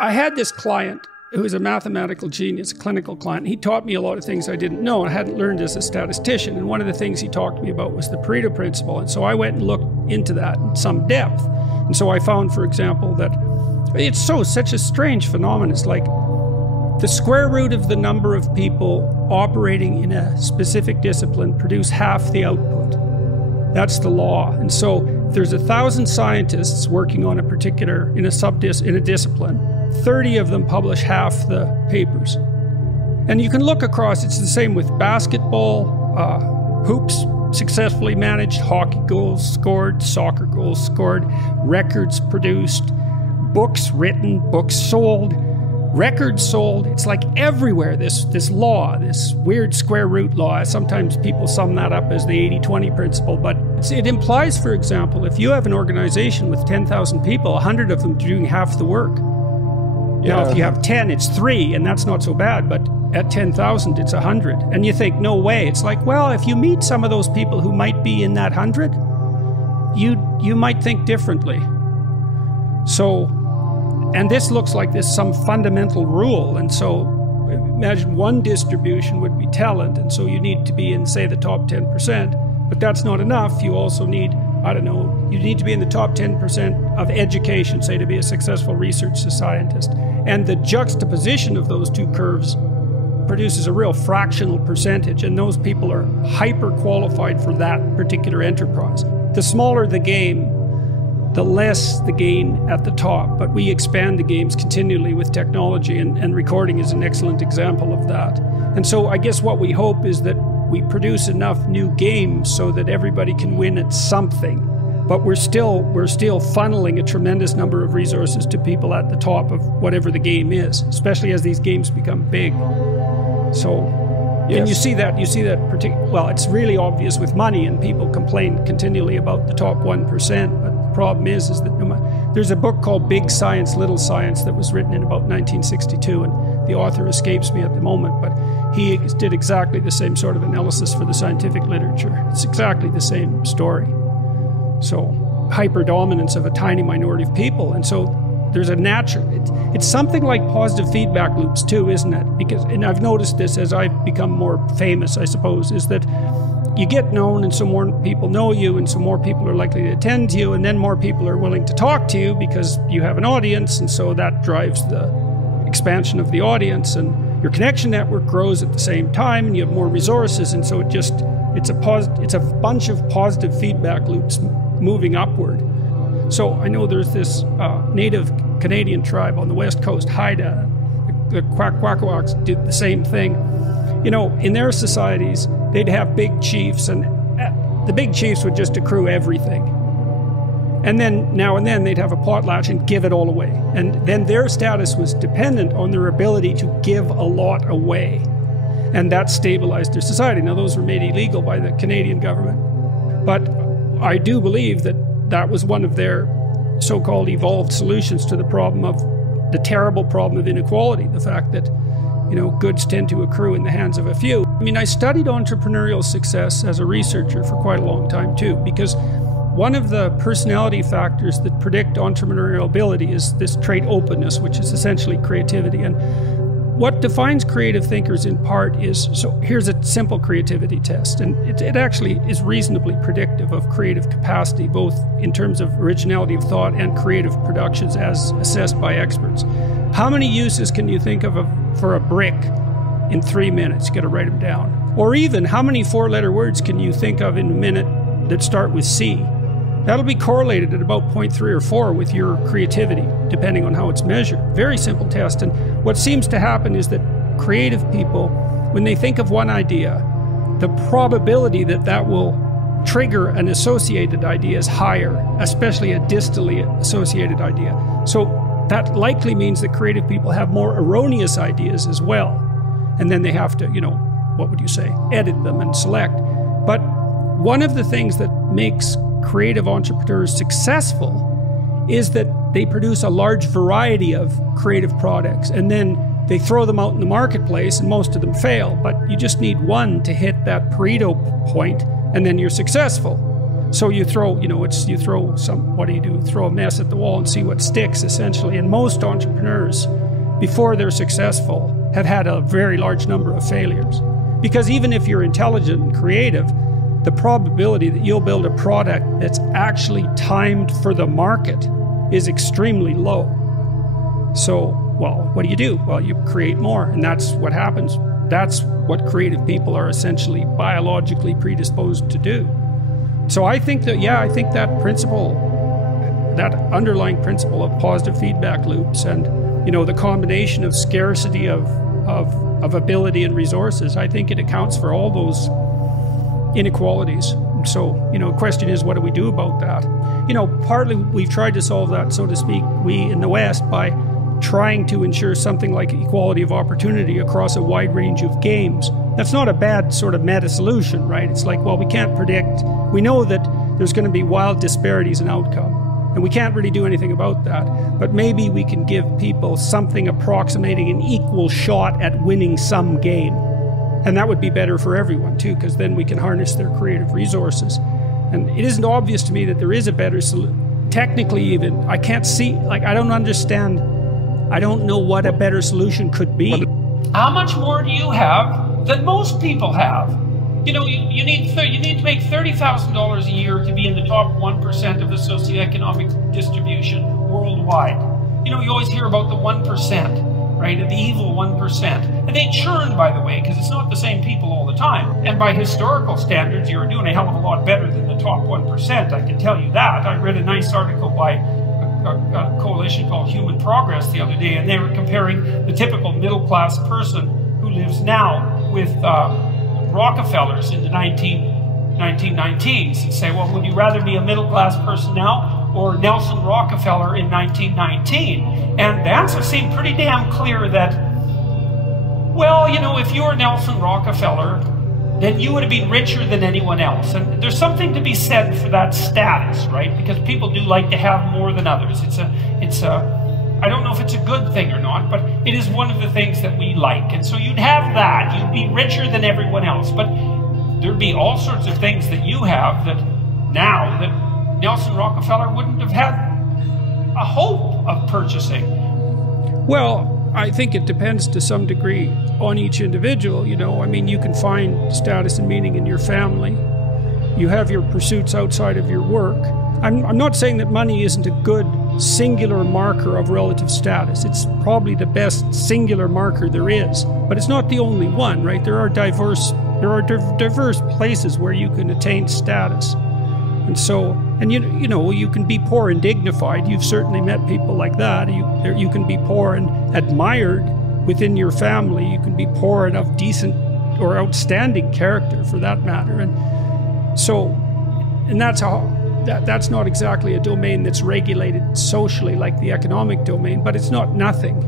I had this client who was a mathematical genius, a clinical client. He taught me a lot of things I didn't know and I hadn't learned as a statistician. And one of the things he talked to me about was the Pareto principle. And so I went and looked into that in some depth. And so I found, for example, that it's such a strange phenomenon. It's like the square root of the number of people operating in a specific discipline produce half the output. That's the law. And so if there's 1,000 scientists working on a particular, in a discipline, 30 of them publish half the papers. And you can look across, it's the same with basketball, hoops successfully managed, hockey goals scored, soccer goals scored, records produced, books written, books sold, records sold. It's like everywhere, this law, this weird square root law. Sometimes people sum that up as the 80-20 principle, but it implies, for example, if you have an organization with 10,000 people, 100 of them are doing half the work. Now, if you have 10, it's 3, and that's not so bad, but at 10,000, it's 100. And you think, no way. It's like, well, if you meet some of those people who might be in that 100, you might think differently. So, and this looks like there's some fundamental rule. And so imagine one distribution would be talent, and so you need to be in, say, the top 10%. But that's not enough. You also need, I don't know, you need to be in the top 10% of education, say, to be a successful research scientist. And the juxtaposition of those two curves produces a real fractional percentage, and those people are hyper qualified for that particular enterprise. The smaller the game, the less the gain at the top, but we expand the games continually with technology, and recording is an excellent example of that. And so I guess what we hope is that we produce enough new games so that everybody can win at something, but we're still funneling a tremendous number of resources to people at the top of whatever the game is, especially as these games become big. So, yes. And you see that well, it's really obvious with money, and people complain continually about the top 1%, but the problem is that there's a book called Big Science, Little Science that was written in about 1962, and the author escapes me at the moment, but he did exactly the same sort of analysis for the scientific literature. It's exactly the same story. So, hyper-dominance of a tiny minority of people, and so there's a natural, it's something like positive feedback loops too, isn't it? Because, and I've noticed this as I've become more famous, I suppose, is that you get known and so more people know you and so more people are likely to attend to you, and then more people are willing to talk to you because you have an audience, and so that drives the expansion of the audience, and your connection network grows at the same time, and you have more resources, and so it's a bunch of positive feedback loops moving upward. So I know there's this native Canadian tribe on the west coast, Haida. The Kwakwaka'waks did the same thing. You know, in their societies, they'd have big chiefs, and the big chiefs would just accrue everything. And then now and then they'd have a potlatch and give it all away. And then their status was dependent on their ability to give a lot away. And that stabilized their society. Now, those were made illegal by the Canadian government. But I do believe that that was one of their so-called evolved solutions to the problem of the terrible problem of inequality, the fact that, you know, goods tend to accrue in the hands of a few. I mean, I studied entrepreneurial success as a researcher for quite a long time too, because one of the personality factors that predict entrepreneurial ability is this trait openness, which is essentially creativity. And what defines creative thinkers in part is, so here's a simple creativity test, and it actually is reasonably predictive of creative capacity, both in terms of originality of thought and creative productions as assessed by experts. How many uses can you think of for a brick in 3 minutes? You got to write them down. Or even, how many 4-letter words can you think of in a minute that start with C? That'll be correlated at about 0.3 or 4 with your creativity, depending on how it's measured. Very simple test. And what seems to happen is that creative people, when they think of one idea, the probability that that will trigger an associated idea is higher, especially a distally associated idea. So that likely means that creative people have more erroneous ideas as well. And then they have to, you know, what would you say, edit them and select. But one of the things that makes creative entrepreneurs successful is that they produce a large variety of creative products, and then they throw them out in the marketplace, and most of them fail, but you just need one to hit that Pareto point, and then you're successful. So you throw, you throw what do you do? Throw a mess at the wall and see what sticks, essentially. And most entrepreneurs, before they're successful, have had a very large number of failures. Because even if you're intelligent and creative, the probability that you'll build a product that's actually timed for the market is extremely low. So, well, what do? Well, you create more, and that's what happens. That's what creative people are essentially biologically predisposed to do. So I think that, that principle, that underlying principle of positive feedback loops and, the combination of scarcity of ability and resources, I think it accounts for all those inequalities. So, the question is, what do we do about that? Partly we've tried to solve that, so to speak, we in the West, by trying to ensure something like equality of opportunity across a wide range of games. That's not a bad sort of meta solution, right? It's like, well, we can't predict. We know that there's going to be wild disparities in outcome, and we can't really do anything about that. But maybe we can give people something approximating an equal shot at winning some game. And that would be better for everyone too, because then we can harness their creative resources. And it isn't obvious to me that there is a better solution. Technically even, I can't see, I don't understand. I don't know what a better solution could be. How much more do you have than most people have? You need to make $30,000 a year to be in the top 1% of the socioeconomic distribution worldwide. You always hear about the 1%, right? The evil 1%. And they churn, by the way, because it's not the same people all the time. And by historical standards, you're doing a hell of a lot better than the top 1%. I can tell you that. I read a nice article by a coalition called Human Progress the other day, and they were comparing the typical middle-class person who lives now with Rockefellers in the 1919s, and say, well, would you rather be a middle-class person now or Nelson Rockefeller in 1919? And the answer seemed pretty damn clear that, well, if you were Nelson Rockefeller, then you would have been richer than anyone else. And there's something to be said for that status, right? Because people do like to have more than others. I don't know if it's a good thing or not, but it is one of the things that we like. And so you'd have that, you'd be richer than everyone else. But there'd be all sorts of things that you have that now that Nelson Rockefeller wouldn't have had a hope of purchasing. Well, I think it depends to some degree on each individual. You can find status and meaning in your family. You have your pursuits outside of your work. I'm not saying that money isn't a good singular marker of relative status. It's probably the best singular marker there is, but it's not the only one, right? There are diverse places where you can attain status. And so, you can be poor and dignified. You've certainly met people like that. You can be poor and admired within your family. You can be poor and of decent or outstanding character, for that matter. And so, that's not exactly a domain that's regulated socially like the economic domain, but it's not nothing.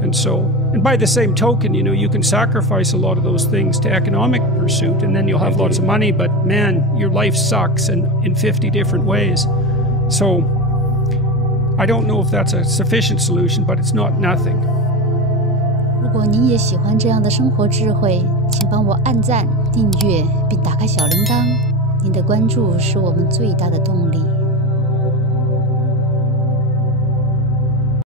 And by the same token, you can sacrifice a lot of those things to economic pursuit, and then you'll have lots of money, but man, your life sucks in 50 different ways. So I don't know if that's a sufficient solution, but it's not nothing. 如果您也喜欢这样的生活智慧，请帮我按赞、订阅并打开小铃铛。您的关注是我们最大的动力。